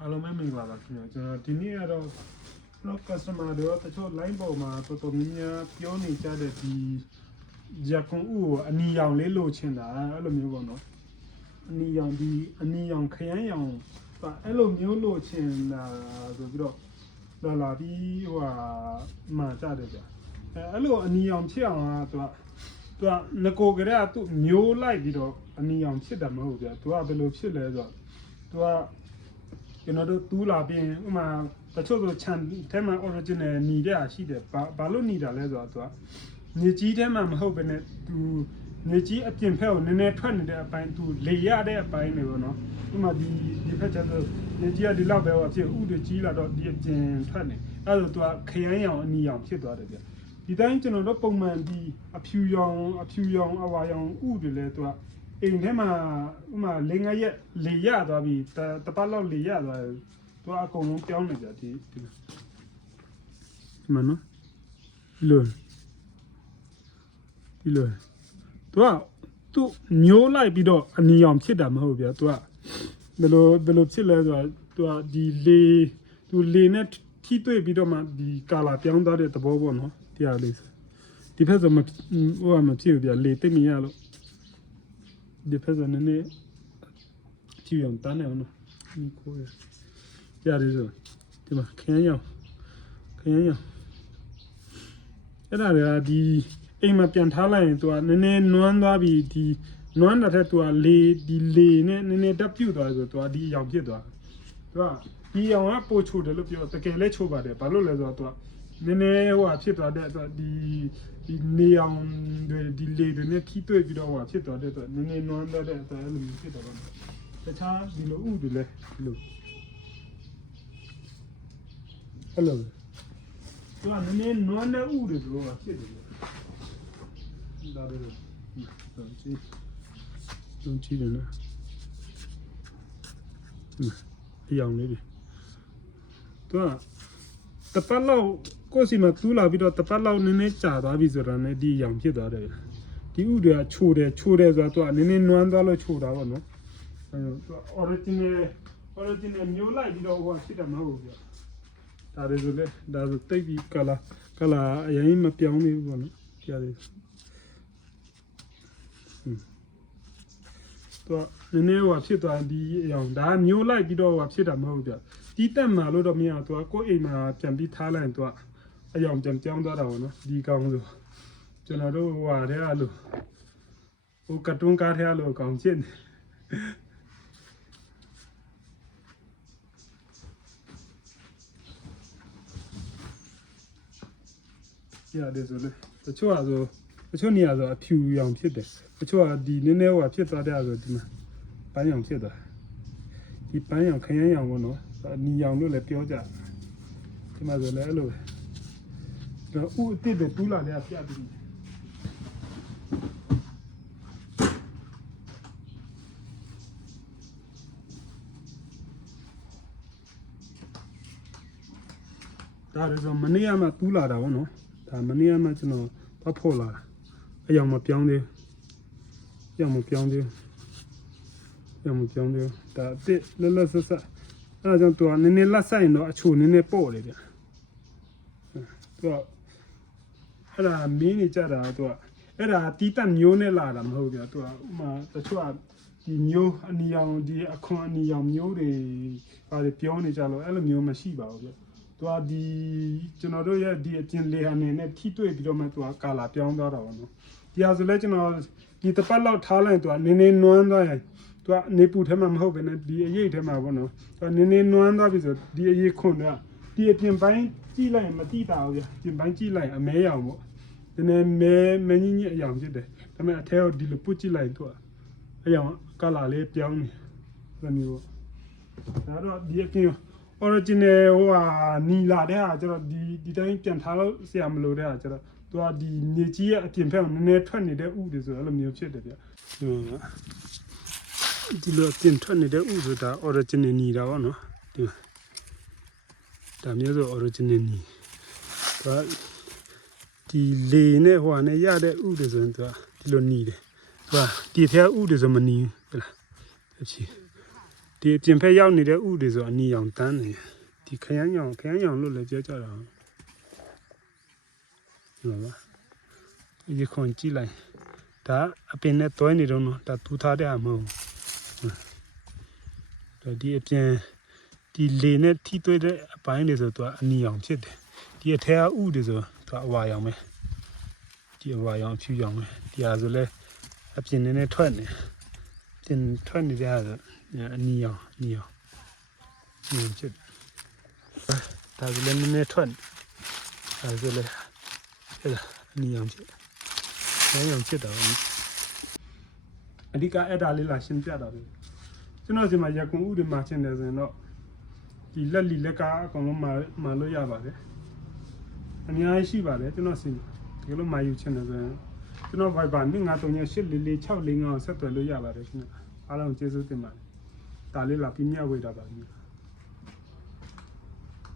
အားလုံးပဲမင်္ဂလာပါခင်ဗျာကျွန်တော်ဒီနေ့ကတော့ customer တွေတချို့ line ပေါ်မှာတော်တော်များများပြောနေကြတဲ့ဒီရကွန်ဦးကိုအနီရောင်လေးလိုချင်တာအဲ့လိုမျိုးပေါ့နော်အနီရောင်ခရမ်းရောင်အဲ့လိုမျိုးလိုချင်တာဆိုပြီးတော့လာပြီးဟိုဟာမှာကြတယ်ဗျအဲ့လိုအနီရောင်ဖြစ်အောင်ကသူကငကိုကလေးကသူ့မျိုးလိုက်ပြီးတော့အနီရောင်ဖြစ်တာမဟုတ်ဗျသူကဘယ်လိုဖြစ်လဲဆိုတော့သူကကျွန်တော်တို့တူးလာပြီးဥမာတချို့ဆိုခြံထဲမှာ original ညီတဲ့အားရှိတယ်ဘာလို့ညီတာလဲဆိုတော့သူကညီကြီးထဲမှာမဟုတ်ဘဲနဲ့သူညီကြီးအပြင်ဖက်ကိုနည်းနည်းထွက်နေတဲ့အပိုင်းသူလေရတဲ့အပိုင်းတွေပေါ့နော်ဥမာဒီဖက်ချက်ဆိုညီကြီးကဒီလောက်ပဲဟောဖြစ်ဥတွေကြီးလာတော့ဒီအပြင်ထွက်နေအဲ့ဒါသူကခရမ်းရောင်အနီရောင်ဖြစ်သွားတယ်ဗျဒီတိုင်းကျွန်တော်တို့ပုံမှန်ဒီအဖြူရောင်အဝါရောင်ဥတွေလဲသူကအိမ်ထဲမှာဥမာ၄၅ရက်လေရသွားပြီတပတ်လောက်လေရသွားတယ်သူကအကုန်လုံးပြောင်းနေကြဒီမနော်လွန်ဒီလွန်သူမျိုးလိုက်ပြီးတော့အနီအောင်ဖြစ်တာမဟုတ်ဗျာသူကဘယ်လိုဖြစ်လဲဆိုတော့သူကဒီလေနဲ့ထိတွေ့ပြီးတော့မှဒီကာလာပြောင်းသွားတဲ့သဘောပေါ့နော်တရားလေးဒီဖက်ဆိုမဖြစ်ဘူးဗျာလေတိတ်မရလို့ဒီဖက်ဆိုနည်းနည်းကြည့်အောင်တန်းနေအောင်နော်ဒီကိုရတယ်ဆိုဒီမှာခရမ်းရောင်အဲ့ဒါတွေကဒီအိမ်မှာပြန်ထားလိုက်ရင်သူကနည်းနည်းနွမ်းသွားပြီးဒီနွမ်းတဲ့ထက်သူကလေနဲ့နည်းနည်းတက်ပြုတ်သွားဆိုသူကဒီရောင်ဖြစ်သွားသူကဒီရောင်ကပိုချိုတယ်လို့ပြောတကယ်လဲချိုပါတယ်ဘာလို့လဲဆိုတော့သူကနည်းနည်းဟိုဖြစ်သွားတဲ့သူဒီနေအောင်တွေဒီလေတွေနဲ့ထိတွေ့ပြီးတော့ဟိုဖြစ်သွားတဲ့သူနည်းနည်းနွမ်းသွားတဲ့အဲ့လိုဖြစ်သွားတယ်တခြားဒီလိုဥတွေလဲဒီလိုအဲ့လိုသူကနည်းနည်းနွမ်းတဲ့ဥတွေတို့ကဖြစ်တယ်ဒါပဲလို့ကြည့်တယ်နော်ဒီအောင်လေးတွေသူကတပတ်လောက်ကိုယ်စီမှာတူးလာပြီးတော့တပတ်လောက်နည်းနည်းကြာသွားပြီဆိုတာနဲ့ဒီရောင်ဖြစ်သွားတယ်ဒီဥတွေကချိုတယ်ဆိုတော့သူကနည်းနည်းနွမ်းသွားလို့ချိုတာပေါ့နော်အဲသူက original မျိုးလိုက်ပြီးတော့ဟိုဖြစ်တာမဟုတ်ဘူးပြဒါတွေဆိုလေဒါဆိုတိတ်ပြီးကလာအရင်မပြောင်းသေးဘူးပေါ့နော်ကြားတယ်သူကနည်းနည်းဟိုဖြစ်သွားဒီအရောင်ဒါမျိုးလိုက်ပြီးတော့ဟိုဖြစ်တာမဟုတ်ဘူးပြတီးတက်မှာလို့တော့မရသူကကိုယ့်အိမ်မှာပြန်ပြီးထားလိုက်ရင်သူကအရောင်ပြန်ပြောင်းသွားတာပေါ့နော်ဒီကောင်ဆိုကျွန်တော်တို့ဟိုတဲ့အဲ့လိုဟိုကတ်တွန်းကားထဲအဲ့လိုကောင်ဖြစ်နေရတယ်ဆိုလေတချို့နေရာဆိုအဖြူရောင်ဖြစ်တယ်တချို့ကဒီနည်းနည်းဟိုဖြစ်သွားတဲ့ဆိုဒီမှာပန်းရောင်ဖြစ်သွားဒီပန်းရောင်ခရမ်းရောင်ပေါ့နော်နီရောင်လို့လည်းပြောကြဒီမှာဆိုလည်းအဲ့လိုတော့ဥအစ်စ်တွေတူးလာလည်းပြပြီးဒါလည်းဆိုမနေ့ကမှတူးလာတာပေါ့နော်ဒါမနေ့ကမှကျွန်တော်သွားဖို့လာအရောင်မပြောင်းသေးဒါအစ်လက်ဆက်အဲ့ဒါကြောင့်သူကနည်းနည်းလက်ဆိုင်တော့အချိုနည်းနည်းပေါ့တယ်ဗျသူကအဲ့ဒါမင်းနေကြတာသူကအဲ့ဒါတီးတက်မျိုးနဲ့လာတာမဟုတ်ဗျသူကဥမာတချို့ကဒီမျိုးအနီရောင်ဒီအခွန်အနီရောင်မျိုးတွေပါတယ်ပြောနေကြလို့အဲ့လိုမျိုးမရှိပါဘူးဗျသူကဒီကျွန်တော်တို့ရဲ့ဒီအကျင်လေဟာနေနဲ့ထိတွေ့ပြီးတော့မှသူကကာလာပြောင်းသွားတာပေါ့နော်ဒီဟာဆိုလဲကျွန်တော်ဒီတစ်ပတ်လောက်ထားလိုက်သူကနည်းနည်းနွမ်းသွားရင်သူကနေပူထဲမှာမဟုတ်ဘဲနဲ့ဒီအရေးထဲမှာပေါ့နော်သူနည်းနည်းနွမ်းသွားပြီဆိုဒီအရေးခွန်ကဒီအပြင်ပိုင်းကြည့်လိုက်မတိတာဘူးဗျပြင်ပိုင်းကြည့်လိုက်အမဲရောင်ပေါ့ဒီနေ့မဲညင်းအရောင်ဖြစ်တယ်ဒါပေမဲ့အထဲကိုဒီလိုပုတ်ကြည့်လိုက်သူကအရောင်ကလာလေးပြောင်းနေဒီမျိုးဒါတော့ဒီအပြင် original ဟိုဟာနီလာတဲ့ဟာကျတော့ဒီတိုင်းပြန်ထားလို့ဆရာမလို့တဲ့ဟာကျတော့သူကဒီနေကြီးရဲ့အပြင်ဖက်ကိုနည်းနည်းထွက်နေတဲ့ဥတွေဆိုအဲ့လိုမျိုးဖြစ်တယ်ဗျဒီလိုအပြင်ထွက်နေတဲ့ဥဆိုတာ original နီတာပေါ့နော်ဒါမျိုးဆို original နီဒီလေနဲ့ဟိုဟာနဲ့ရတဲ့ဥတွေဆိုရင်သူကဒီလိုနီတယ်သူကဒီထဲဥတွေဆိုမနီဘူးဟုတ်လားအချီ ဒီအပြင်ဖက်ရောက်နေတဲ့ဥတွေဆိုအနီရောင်တန်းနေဒီခရမ်းရောင်လို့လည်းပြောကြတာဟုတ်ပါဒီခွန်ကြည့်လိုက်ဒါအပင်နဲ့တွဲနေတော့နော်ဒါတူထားတဲ့ဟာမဟုတ်ဘူးဒီအပြင်ဒီလေနဲ့ထိတွေ့တဲ့အပိုင်းတွေဆိုတော့အနီရောင်ဖြစ်တယ်ဒီအထက်အဥတွေဆိုတော့အဝါရောင်ပဲဒီအဝါရောင်အဖြူရောင်ပဲဒီဟာဆိုလဲအပြင်နဲ့ထွက်နေပြင်ထွက်နေတဲ့ဟာဆိုအနီရောင်ဖြစ်ဒါဆိုလဲနည်းနည်းထွက်ဒါဆိုလဲအဲ့ဒါအနီရောင်ဖြစ်ရောင်ဖြစ်တာပေါ့အဓိကအဲ့ဒါလေးလာရှင်းပြတာပဲကျွန်တော်ဒီမှာရကွန်ဥတွေမှာရှင်းတယ်ဆိုရင်တော့ဒီလက်လီလက်ကားအကုန်လုံးမှာလို့ရပါတယ်အများကြီးရှိပါတယ်ကျွန်တော်စီဒီလိုမှာယူချင်တယ်ဆိုရင်ကျွန်တော် Viber 0938446445ကိုဆက်သွယ်လို့ရပါတယ်ရှင်အားလုံးကျေးဇူးတင်ပါတယ်ဒါလေးလာပြမြဝေတာပါ